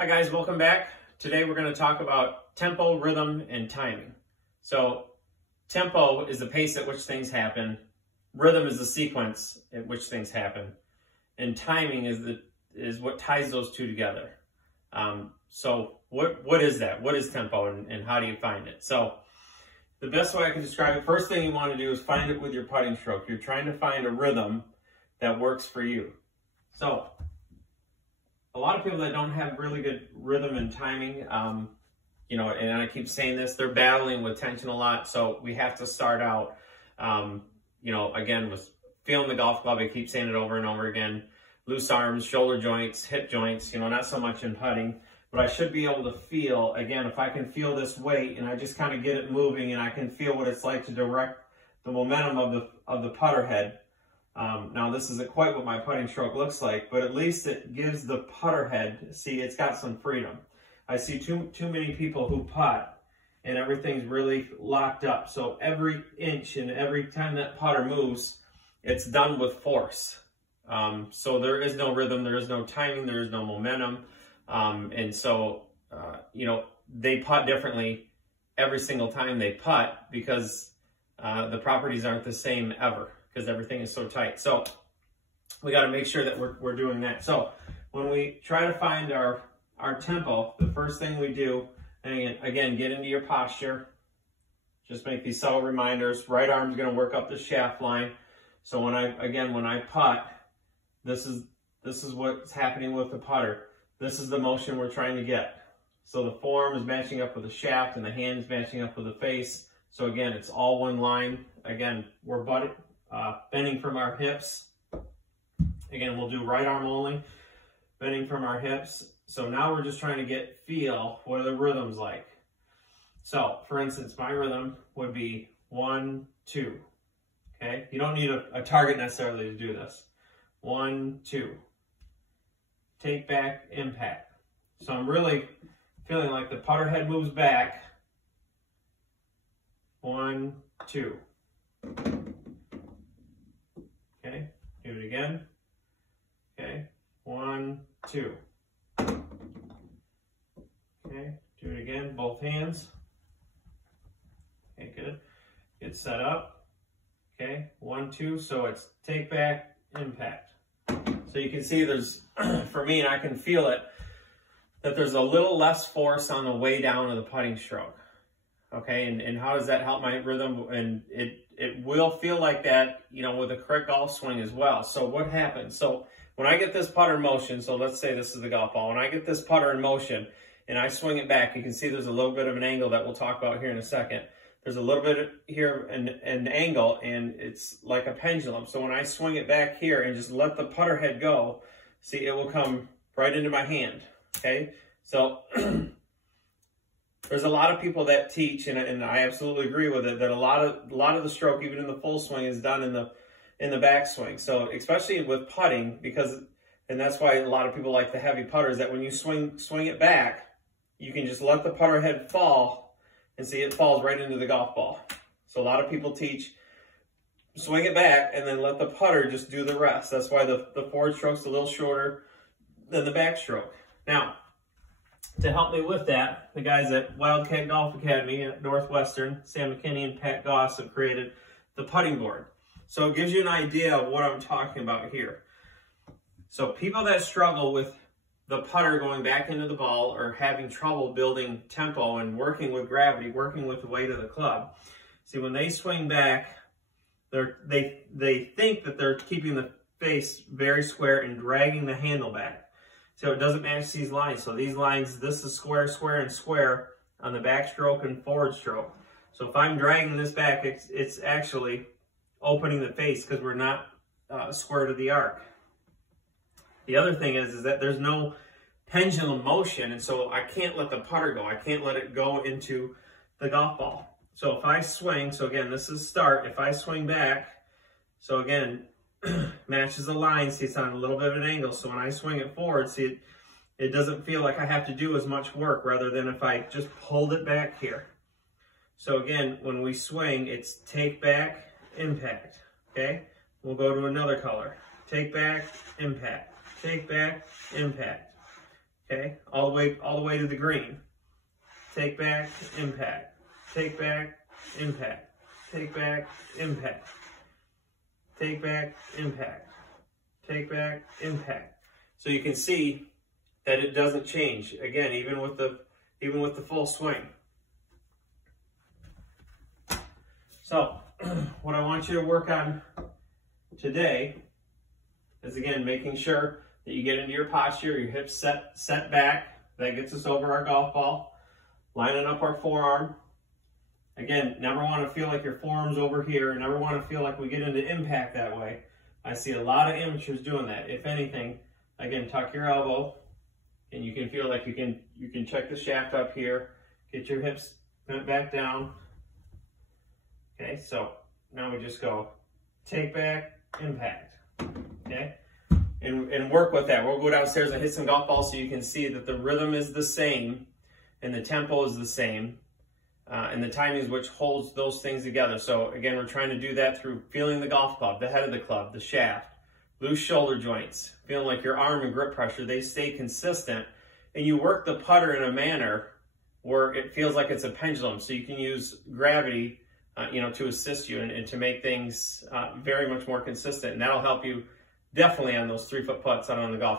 Hi guys, welcome back. Today we're going to talk about tempo, rhythm, and timing. So tempo is the pace at which things happen. Rhythm is the sequence at which things happen. And timing is what ties those two together. So what is that? What is tempo and how do you find it? So the best way I can describe it, first thing you want to do is find it with your putting stroke. You're trying to find a rhythm that works for you. So a lot of people that don't have really good rhythm and timing, and I keep saying this, they're battling with tension a lot. So we have to start out, again, with feeling the golf club. I keep saying it over and over again. Loose arms, shoulder joints, hip joints, not so much in putting, but I should be able to feel, again, if I can feel this weight and I just kind of get it moving and I can feel what it's like to direct the momentum of the putter head. Now this isn't quite what my putting stroke looks like, but at least it gives the putter head, see, it's got some freedom. I see too many people who putt and everything's really locked up. So every inch and every time that putter moves, it's done with force. So there is no rhythm, there is no timing, there is no momentum. They putt differently every single time they putt because the properties aren't the same ever, because everything is so tight. So we got to make sure that we're doing that. So when we try to find our tempo, the first thing we do, and again, get into your posture. Just make these subtle reminders. Right arm's going to work up the shaft line. So when I putt, this is what's happening with the putter. This is the motion we're trying to get. So the forearm is matching up with the shaft and the hand is matching up with the face. So again, it's all one line. Again, we're bending from our hips. Again, we'll do right arm only, bending from our hips. So now we're just trying to feel what are the rhythms like. So for instance, my rhythm would be 1, 2. Okay, you don't need a target necessarily to do this. 1, 2. Take back, impact. So I'm really feeling like the putter head moves back. 1, 2. Okay, do it again. Okay, 1, 2. Okay, do it again, both hands. Okay, good. Get set up. Okay, 1, 2, so it's take back, impact. So you can see there's, for me, and I can feel it, that there's a little less force on the way down of the putting stroke. Okay, and how does that help my rhythm? And it will feel like that, with a correct golf swing as well. So what happens? So when I get this putter in motion, so let's say this is the golf ball. When I get this putter in motion and I swing it back, you can see there's a little bit of an angle that we'll talk about here in a second. There's a little bit here an angle, and it's like a pendulum. So when I swing it back here and just let the putter head go, see, it will come right into my hand. Okay, so there's a lot of people that teach, and I absolutely agree with it, that a lot of the stroke, even in the full swing, is done in the backswing. So especially with putting, and that's why a lot of people like the heavy putters, that when you swing it back, you can just let the putter head fall, and see it falls right into the golf ball. So a lot of people teach swing it back and then let the putter just do the rest. That's why the forward stroke's a little shorter than the backstroke. Now, to help me with that, the guys at Wildcat Golf Academy at Northwestern, Sam McKinney and Pat Goss, have created the putting board. So it gives you an idea of what I'm talking about here. So people that struggle with the putter going back into the ball or having trouble building tempo and working with gravity, working with the weight of the club, see, when they swing back, they think that they're keeping the face very square and dragging the handle back. So it doesn't match these lines. So these lines, this is square, square, and square on the backstroke and forward stroke. So if I'm dragging this back, it's actually opening the face because we're not square to the arc. The other thing is that there's no pendulum motion, and so I can't let the putter go. I can't let it go into the golf ball. So if I swing, so again, this is start. If I swing back, so again, matches the line, see, it's on a little bit of an angle. So when I swing it forward, see, it doesn't feel like I have to do as much work rather than if I just pulled it back here. So again, when we swing, it's take back, impact. Okay, we'll go to another color. Take back, impact. Take back, impact. Okay, all the way to the green. Take back, impact. Take back, impact. Take back, impact. Take back, impact. Take back, impact. So you can see that it doesn't change. Again, even with the full swing. So what I want you to work on today is, again, making sure that you get into your posture, your hips set back. That gets us over our golf ball. Lining up our forearm. Again, never want to feel like your forearm's over here. Never want to feel like we get into impact that way. I see a lot of amateurs doing that. If anything, again, tuck your elbow, and you can feel like you can check the shaft up here. Get your hips bent back down. Okay, so now we just go take back, impact. Okay, and work with that. We'll go downstairs and hit some golf balls so you can see that the rhythm is the same and the tempo is the same. And the timing is which holds those things together. So again, we're trying to do that through feeling the golf club, the head of the club, the shaft, loose shoulder joints, feeling like your arm and grip pressure, they stay consistent. And you work the putter in a manner where it feels like it's a pendulum. So you can use gravity, to assist you and to make things very much more consistent. And that'll help you definitely on those 3-foot putts out on the golf course.